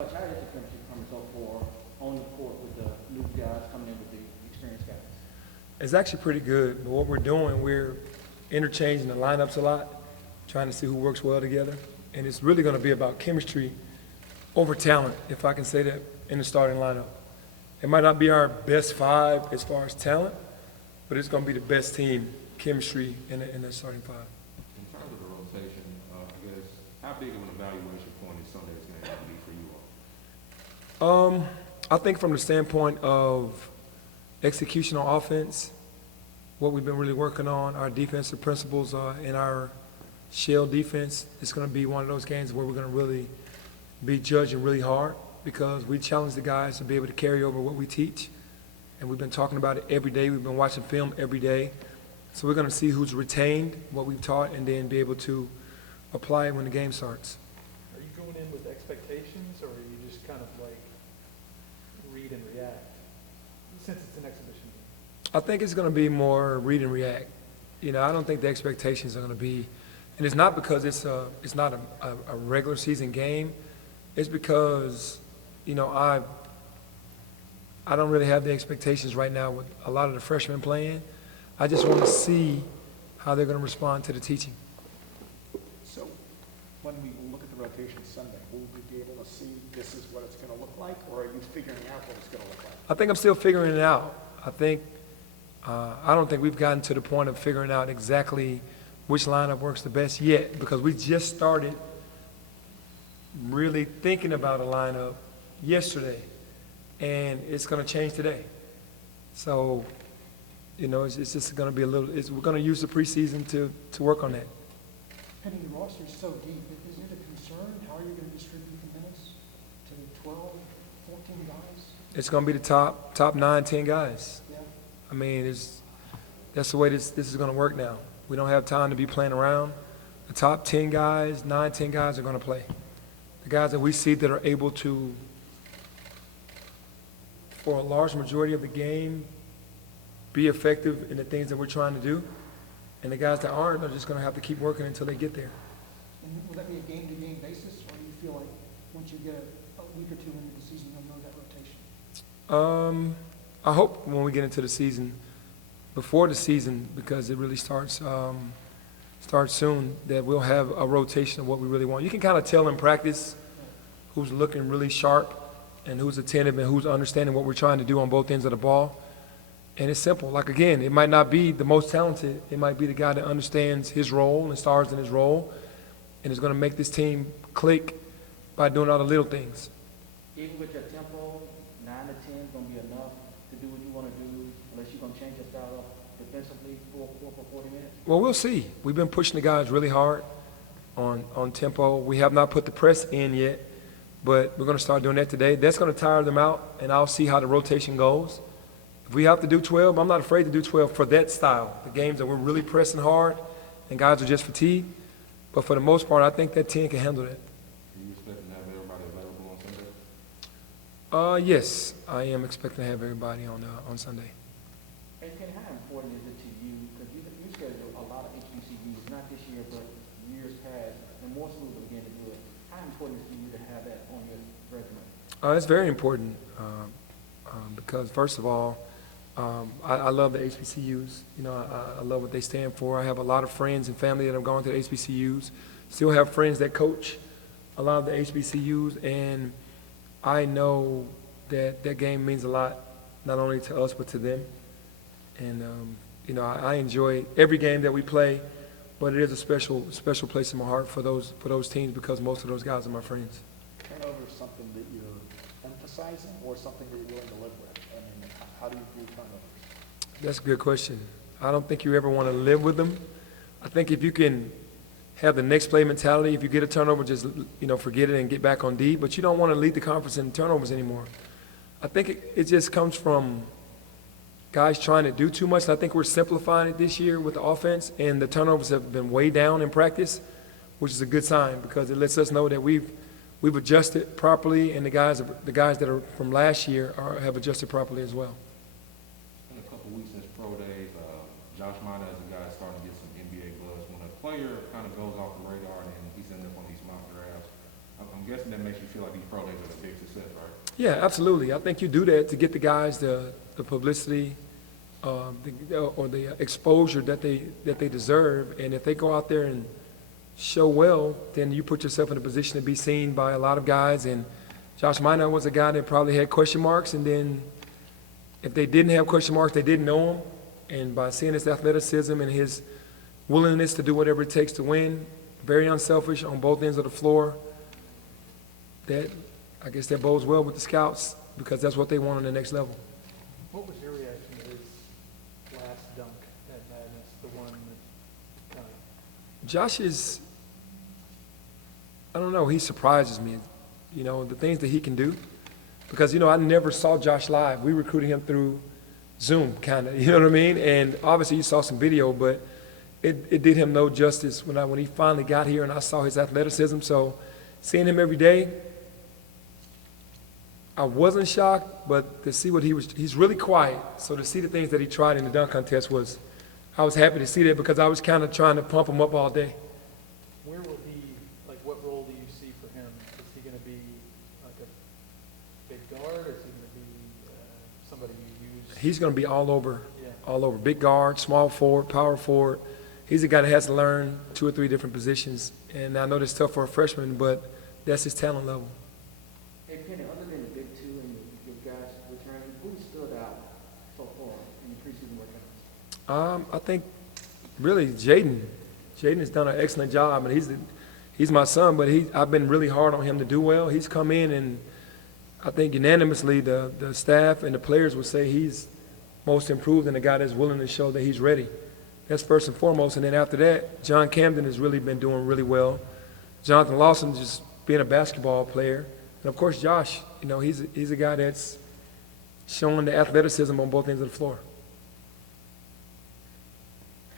How is the chemistry coming so far on the court with the new guys coming in with the experienced guys? It's actually pretty good. But what we're doing, we're interchanging the lineups a lot, trying to see who works well together. And it's really going to be about chemistry over talent, if I can say that, in the starting lineup. It might not be our best five as far as talent, but it's going to be the best team chemistry in the starting five. In terms of the rotation, I guess, how big of an evaluation point is Sunday's game going to be for you all? I think from the standpoint of execution on offense, what we've been really working on, our defensive principles in our shell defense, it's going to be one of those games where we're going to really be judging really hard because we challenge the guys to be able to carry over what we teach. And we've been talking about it every day. We've been watching film every day. So we're going to see who's retained what we've taught and then be able to apply it when the game starts. Are you going in with expectations, or are you just kind of like read and react, since it's an exhibition game? I think it's going to be more read and react. You know, I don't think the expectations are going to be, and it's not because it's not a regular season game. It's because, you know, I don't really have the expectations right now with a lot of the freshmen playing. I just want to see how they're going to respond to the teaching. So when we look at the rotation Sunday, will we be able to see this is what it's going to look like, or are you figuring out what it's going to look like? I think I'm still figuring it out. I don't think we've gotten to the point of figuring out exactly which lineup works the best yet, because we just started really thinking about a lineup yesterday, and it's going to change today. So, you know, it's just going to be we're going to use the preseason to work on that. Penny, the roster's so deep. Is it a concern? How are you going to distribute the minutes to 12, 14 guys? It's going to be the top 9, 10 guys. Yeah. I mean, that's the way this is going to work now. We don't have time to be playing around. The top 10 guys, 9, 10 guys are going to play. The guys that we see that are able to, for a large majority of the game, be effective in the things that we're trying to do. And the guys that aren't are just going to have to keep working until they get there. And will that be a game-to-game basis, or do you feel like once you get a week or two into the season, you'll know that rotation? I hope when we get into the season, before the season, because it really starts soon, that we'll have a rotation of what we really want. You can kind of tell in practice who's looking really sharp and who's attentive and who's understanding what we're trying to do on both ends of the ball. And it's simple. Like, again, it might not be the most talented. It might be the guy that understands his role and stars in his role and is going to make this team click by doing all the little things. Even with your tempo, 9 to 10 is going to be enough to do what you want to do, unless you're going to change your style up defensively for 40 minutes? Well, we'll see. We've been pushing the guys really hard on tempo. We have not put the press in yet, but we're going to start doing that today. That's going to tire them out, and I'll see how the rotation goes. If we have to do 12, I'm not afraid to do 12 for that style, the games that we're really pressing hard and guys are just fatigued. But for the most part, I think that 10 can handle that. Are you expecting to have everybody available on Sunday? Yes, I am expecting to have everybody on Sunday. And how important is it to you, because you schedule a lot of HBCUs, not this year, but years past, and more schools are beginning to do it. How important is it to you to have that on your resume? It's very important because, first of all, I love the HBCUs. You know, I love what they stand for. I have a lot of friends and family that have gone to the HBCUs. Still have friends that coach a lot of the HBCUs, and I know that that game means a lot, not only to us but to them. And you know, I enjoy every game that we play, but it is a special place in my heart for those teams because most of those guys are my friends. Turnover is something that you're emphasizing, or something that you're willing to live with? I mean, how do you view turnovers? That's a good question. I don't think you ever want to live with them. I think if you can have the next play mentality, if you get a turnover, just, you know, forget it and get back on D. But you don't want to lead the conference in turnovers anymore. I think it just comes from guys trying to do too much. And I think we're simplifying it this year with the offense, and the turnovers have been way down in practice, which is a good sign because it lets us know that we've adjusted properly, and the guys that are from last year have adjusted properly as well. It's been a couple weeks since pro days. Josh Minor is a guy starting to get some NBA buzz. When a player kind of goes off the radar and he's ended up on these mock drafts, I'm I'm guessing that makes you feel like these pro days are a big success, right? Yeah, absolutely. I think you do that to get the guys the publicity, or the exposure that they deserve. And if they go out there and show well, then you put yourself in a position to be seen by a lot of guys. And Josh Minot was a guy that probably had question marks, and then if they didn't have question marks, they didn't know him. And by seeing his athleticism and his willingness to do whatever it takes to win, very unselfish on both ends of the floor, I guess that bodes well with the scouts because that's what they want on the next level. What was your reaction to his last dunk at Madness, the one that kind of... Josh is, I don't know, he surprises me, the things that he can do. Because, I never saw Josh live. We recruited him through Zoom, kind of, you know what I mean? And obviously you saw some video, but it did him no justice when he finally got here and I saw his athleticism. So seeing him every day, I wasn't shocked, but to see he's really quiet. So to see the things that he tried in the dunk contest I was happy to see that because I was kind of trying to pump him up all day. Where will he, what role do you see for him? Is he going to be like a big guard, or is he going to be somebody you use? He's going to be all over, Yeah. all over. Big guard, small forward, power forward. He's a guy that has to learn 2 or 3 different positions. And I know that's tough for a freshman, but that's his talent level. Hey, Penny, other than the big two and your guys returning, who stood out so far in the preseason workouts? I think really Jaden. Jaden has done an excellent job, and he's my son, but I've been really hard on him to do well. He's come in, and I think unanimously the staff and the players would say he's most improved and a guy that's willing to show that he's ready. That's first and foremost, and then after that, John Camden has really been doing really well. Jonathan Lawson just being a basketball player, and of course Josh. He's a guy that's showing the athleticism on both ends of the floor.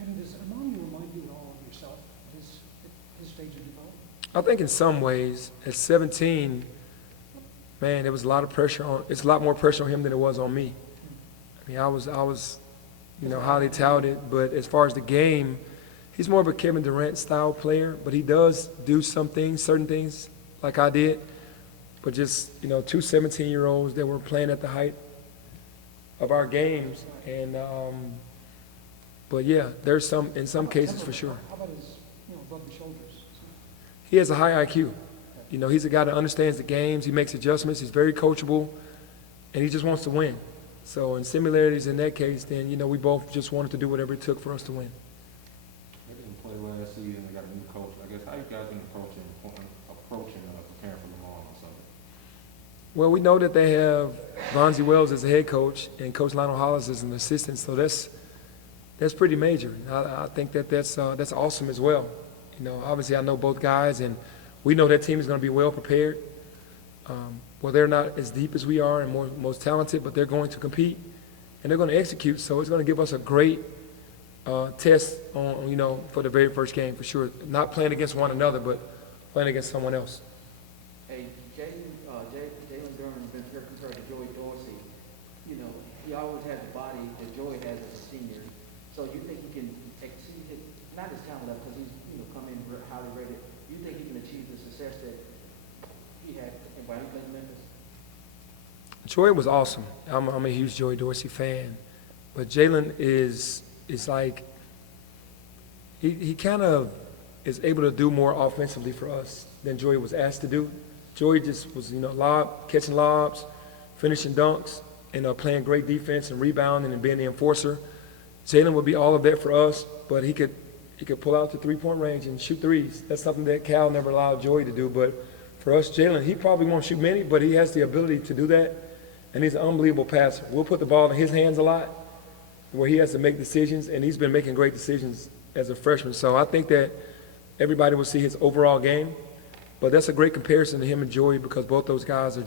And does Amani remind you at all of yourself, his stage of development? I think in some ways, at 17, man, there was a lot of pressure it's a lot more pressure on him than it was on me. I mean, I was highly touted, but as far as the game, he's more of a Kevin Durant style player, but he does do certain things like I did, but just, 2 17-year-olds that were playing at the height of our games. And, but yeah, there's in some cases for sure. How about his, above the shoulders? He has a high IQ. He's a guy that understands the games. He makes adjustments. He's very coachable, and he just wants to win. So in similarities in that case, then, we both just wanted to do whatever it took for us to win. They didn't play last season. They got a new coach. I guess how you guys been approaching preparing for Lamar on Sunday? Well, we know that they have Vonzie Wells as the head coach and Coach Lionel Hollis as an assistant, so that's pretty major. I think that's awesome as well. Obviously I know both guys, and we know that team is going to be well prepared. Well, they're not as deep as we are and most talented, but they're going to compete and they're going to execute. So it's going to give us a great test on for the very first game for sure. Not playing against one another, but playing against someone else. Hey, Jalen Durham has been compared to Joey Dorsey. He always had the body that Joey has as a senior. So you think he can exceed not his talent level because he's come in highly rated. You think he can achieve the success that he had while he played in Memphis? Joey was awesome. I'm a huge Joey Dorsey fan, but Jalen is like he kind of is able to do more offensively for us than Joey was asked to do. Joey just was catching lobs, finishing dunks, and playing great defense and rebounding and being the enforcer. Jalen would be all of that for us, but he could pull out to 3-point range and shoot threes. That's something that Cal never allowed Joey to do. But for us, Jalen, he probably won't shoot many, but he has the ability to do that, and he's an unbelievable passer. We'll put the ball in his hands a lot where he has to make decisions, and he's been making great decisions as a freshman. So I think that everybody will see his overall game, but that's a great comparison to him and Joey because both those guys are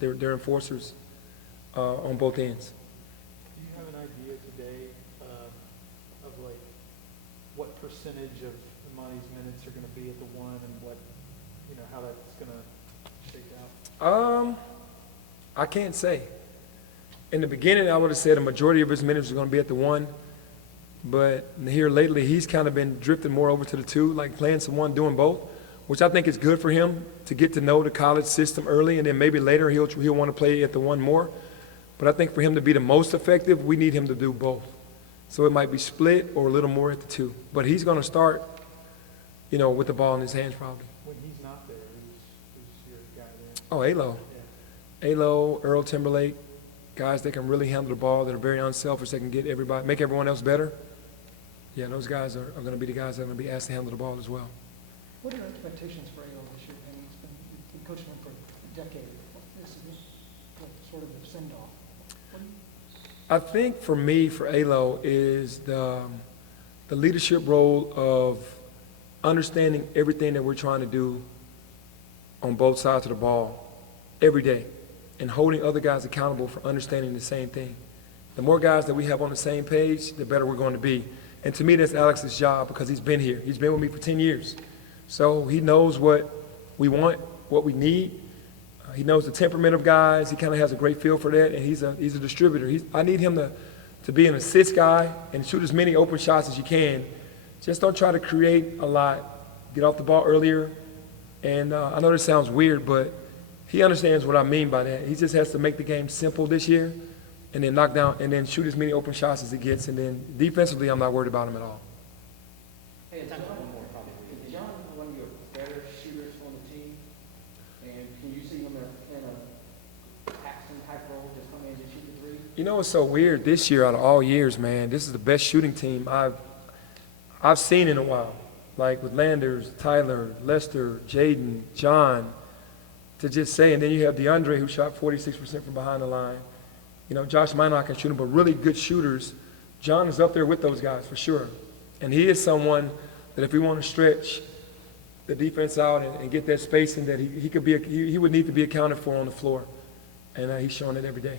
they're enforcers on both ends. Do you have an idea today of what percentage of Imani's minutes are going to be at the one and what, how that's going to shake out? I can't say. In the beginning, I would have said a majority of his minutes are going to be at the one, but here lately, he's kind of been drifting more over to the two, like playing some one, doing both. which I think is good for him to get to know the college system early, and then maybe later he'll want to play at the one more. But I think for him to be the most effective, we need him to do both. So it might be split or a little more at the two. But he's going to start, with the ball in his hands probably. When he's not there, who's your guy there? Oh, Alo. Yeah. Alo, Earl Timberlake, guys that can really handle the ball, that are very unselfish, that can make everyone else better. Yeah, those guys are going to be the guys that are going to be asked to handle the ball as well. What are your expectations for Alo this year, Penny? You've been coaching him for a decade. This is sort of the send-off. I think for me, for Alo, is the leadership role of understanding everything that we're trying to do on both sides of the ball every day and holding other guys accountable for understanding the same thing. The more guys that we have on the same page, the better we're going to be. And to me, that's Alex's job because he's been here. He's been with me for 10 years. So he knows what we want, what we need. He knows the temperament of guys. He kind of has a great feel for that, and he's a distributor. I need him to be an assist guy and shoot as many open shots as you can. Just don't try to create a lot. Get off the ball earlier. And I know this sounds weird, but he understands what I mean by that. He just has to make the game simple this year and then knock down and then shoot as many open shots as he gets. And then defensively, I'm not worried about him at all. Hey, John, one more comment. Is John one of your better shooters on the team? And can you see him in a Paxton type role, just come in and shoot the three? You know what's so weird? This year, out of all years, man, this is the best shooting team I've seen in a while. Like with Landers, Tyler, Lester, Jaden, John, to just say, and then you have DeAndre who shot 46% from behind the line. Josh Minot can shoot them, but really good shooters. John is up there with those guys for sure. And he is someone that if we want to stretch the defense out and get that spacing, that he would need to be accounted for on the floor. And he's showing it every day.